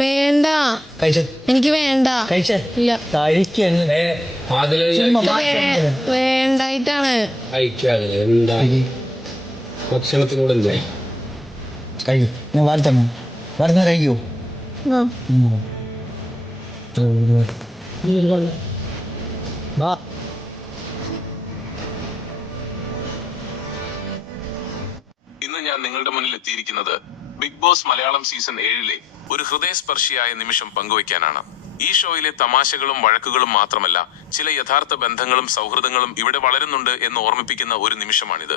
വേണ്ട എനിക്ക് വേണ്ട ഇല്ല. വേണ്ടായിട്ടാണ്. ഭക്ഷണത്തിനോട് കഴിക്കും വാർത്തമ്മ വാർത്ത കഴിക്കൂ. വാ ഇന്ന് ഞാൻ നിങ്ങളുടെ മുന്നിൽ എത്തിയിരിക്കുന്നത് ബിഗ് ബോസ് മലയാളം സീസൺ ഏഴിലെ ഒരു ഹൃദയസ്പർശിയായ നിമിഷം പങ്കുവയ്ക്കാനാണ്. ഈ ഷോയിലെ തമാശകളും വഴക്കുകളും മാത്രമല്ല ചില യഥാർത്ഥ ബന്ധങ്ങളും സൗഹൃദങ്ങളും ഇവിടെ വളരുന്നുണ്ട് എന്ന് ഓർമ്മിപ്പിക്കുന്ന ഒരു നിമിഷമാണിത്.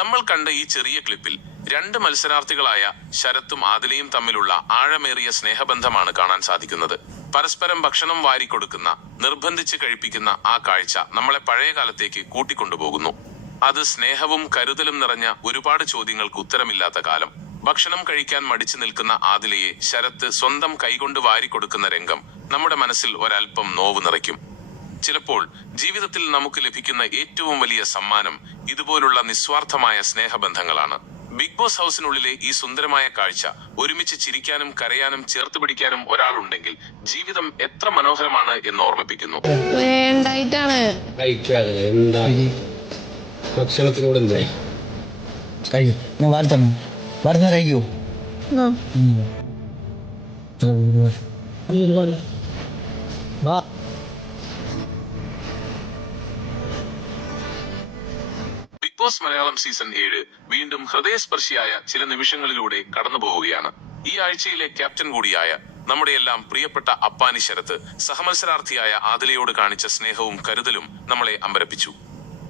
നമ്മൾ കണ്ട ഈ ചെറിയ ക്ലിപ്പിൽ രണ്ട് മത്സരാർത്ഥികളായ ശരത്തും ആദിലയും തമ്മിലുള്ള ആഴമേറിയ സ്നേഹബന്ധമാണ് കാണാൻ സാധിക്കുന്നത്. പരസ്പരം ഭക്ഷണം വാരിക്കൊടുക്കുന്ന നിർബന്ധിച്ച് കഴിപ്പിക്കുന്ന ആ കാഴ്ച നമ്മളെ പഴയ കാലത്തേക്ക് കൂട്ടിക്കൊണ്ടുപോകുന്നു. അത് സ്നേഹവും കരുതലും നിറഞ്ഞ ഒരുപാട് ചോദ്യങ്ങൾക്ക് ഉത്തരമില്ലാത്ത കാലം. ഭക്ഷണം കഴിക്കാൻ മടിച്ചു നിൽക്കുന്ന ആദിലയെ ശരത്ത് സ്വന്തം കൈകൊണ്ട് വാരിക്കൊടുക്കുന്ന രംഗം നമ്മുടെ മനസ്സിൽ ഒരൽപ്പം നോവ് നിറയ്ക്കും. ചിലപ്പോൾ ജീവിതത്തിൽ നമുക്ക് ലഭിക്കുന്ന ഏറ്റവും വലിയ സമ്മാനം ഇതുപോലുള്ള നിസ്വാർത്ഥമായ സ്നേഹബന്ധങ്ങളാണ്. ബിഗ് ബോസ് ഹൗസിനുള്ളിലെ ഈ സുന്ദരമായ കാഴ്ച ഒരുമിച്ച് ചിരിക്കാനും കരയാനും ചേർത്ത് പിടിക്കാനും ഒരാളുണ്ടെങ്കിൽ ജീവിതം എത്ര മനോഹരമാണ് എന്ന് ഓർമ്മിപ്പിക്കുന്നു. വേണ്ടായിട്ടാണ് കഴിക്കാതെ എന്താ കഴിക്ക്. ഞാൻ വാർത്ത. വാ. ബിഗ് ബോസ് മലയാളം സീസൺ ഏഴ് വീണ്ടും ഹൃദയസ്പർശിയായ ചില നിമിഷങ്ങളിലൂടെ കടന്നു പോവുകയാണ് ഈ ആഴ്ചയിലെ ക്യാപ്റ്റൻ കൂടിയായ നമ്മുടെ എല്ലാം പ്രിയപ്പെട്ട അപ്പാനി ശരത്ത് സഹമത്സരാർത്ഥിയായ ആദിലയോട് കാണിച്ച സ്നേഹവും കരുതലും നമ്മളെ അമ്പരപ്പിച്ചു.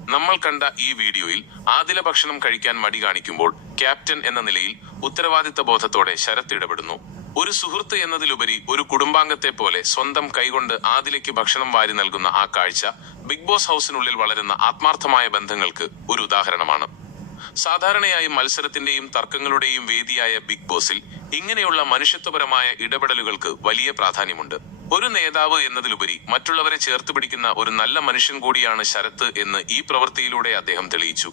നമ്മൾ കണ്ട ഈ വീഡിയോയിൽ ആദില ഭക്ഷണം കഴിക്കാൻ മടി കാണിക്കുമ്പോൾ ക്യാപ്റ്റൻ എന്ന നിലയിൽ ഉത്തരവാദിത്ത ബോധത്തോടെ ശരത്ത് ഇടപെടുന്നു. ഒരു സുഹൃത്ത് എന്നതിലുപരി ഒരു കുടുംബാംഗത്തെ പോലെ സ്വന്തം കൈകൊണ്ട് ആദിലയ്ക്ക് ഭക്ഷണം വാരി നൽകുന്ന ആ കാഴ്ച ബിഗ് ബോസ് ഹൗസിനുള്ളിൽ വളരുന്ന ആത്മാർത്ഥമായ ബന്ധങ്ങൾക്ക് ഒരു ഉദാഹരണമാണ്. സാധാരണയായി മത്സരത്തിന്റെയും തർക്കങ്ങളുടെയും വേദിയായ ബിഗ് ബോസിൽ ഇങ്ങനെയുള്ള മനുഷ്യത്വപരമായ ഇടപെടലുകൾക്ക് വലിയ പ്രാധാന്യമുണ്ട്. ഒരു നേതാവ് എന്നതിലുപരി മറ്റുള്ളവരെ ചേർത്ത് പിടിക്കുന്ന ഒരു നല്ല മനുഷ്യൻ കൂടിയാണ് ശരത്ത് എന്ന് ഈ പ്രവൃത്തിയിലൂടെ അദ്ദേഹം തെളിയിച്ചു.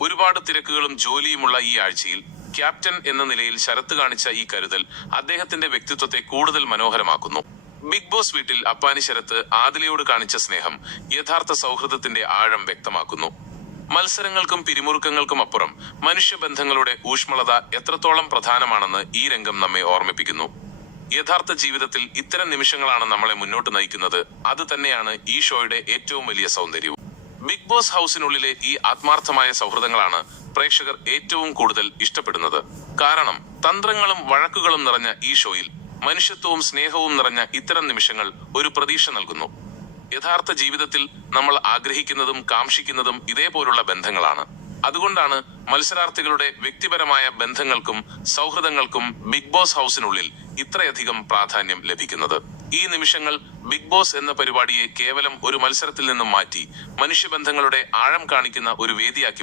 ഒരുപാട് തിരക്കുകളും ജോലിയുമുള്ള ഈ ആഴ്ചയിൽ ക്യാപ്റ്റൻ എന്ന നിലയിൽ ശരത്ത് കാണിച്ച ഈ കരുതൽ അദ്ദേഹത്തിന്റെ വ്യക്തിത്വത്തെ കൂടുതൽ മനോഹരമാക്കുന്നു. ബിഗ് ബോസ് വീട്ടിൽ അപ്പാനി ശരത്ത് ആദിലയോട് കാണിച്ച സ്നേഹം യഥാർത്ഥ സൗഹൃദത്തിന്റെ ആഴം വ്യക്തമാക്കുന്നു. മത്സരങ്ങൾക്കും പിരിമുറുക്കങ്ങൾക്കും അപ്പുറം മനുഷ്യബന്ധങ്ങളുടെ ഊഷ്മളത എത്രത്തോളം പ്രധാനമാണെന്ന് ഈ രംഗം നമ്മെ ഓർമ്മിപ്പിക്കുന്നു. യഥാർത്ഥ ജീവിതത്തിൽ ഇത്തരം നിമിഷങ്ങളാണ് നമ്മളെ മുന്നോട്ട് നയിക്കുന്നത്. അത് തന്നെയാണ് ഈ ഷോയുടെ ഏറ്റവും വലിയ സൗന്ദര്യവും. ബിഗ് ബോസ് ഹൗസിനുള്ളിലെ ഈ ആത്മാർത്ഥമായ സൗഹൃദങ്ങളാണ് പ്രേക്ഷകർ ഏറ്റവും കൂടുതൽ ഇഷ്ടപ്പെടുന്നത്. കാരണം തന്ത്രങ്ങളും വഴക്കുകളും നിറഞ്ഞ ഈ ഷോയിൽ മനുഷ്യത്വവും സ്നേഹവും നിറഞ്ഞ ഇത്തരം നിമിഷങ്ങൾ ഒരു പ്രതീക്ഷ നൽകുന്നു. യഥാർത്ഥ ജീവിതത്തിൽ നമ്മൾ ആഗ്രഹിക്കുന്നതും കാംക്ഷിക്കുന്നതും ഇതേപോലുള്ള ബന്ധങ്ങളാണ്. അതുകൊണ്ടാണ് മത്സരാർത്ഥികളുടെ വ്യക്തിപരമായ ബന്ധങ്ങൾക്കും സൗഹൃദങ്ങൾക്കും ബിഗ് ബോസ് ഹൗസിനുള്ളിൽ ഇത്രയധികം പ്രാധാന്യം ലഭിക്കുന്നത്. ഈ നിമിഷങ്ങൾ ബിഗ് ബോസ് എന്ന പരിപാടിയെ കേവലം ഒരു മത്സരത്തിൽ നിന്നും മാറ്റി മനുഷ്യബന്ധങ്ങളുടെ ആഴം കാണിക്കുന്ന ഒരു വേദിയാക്കി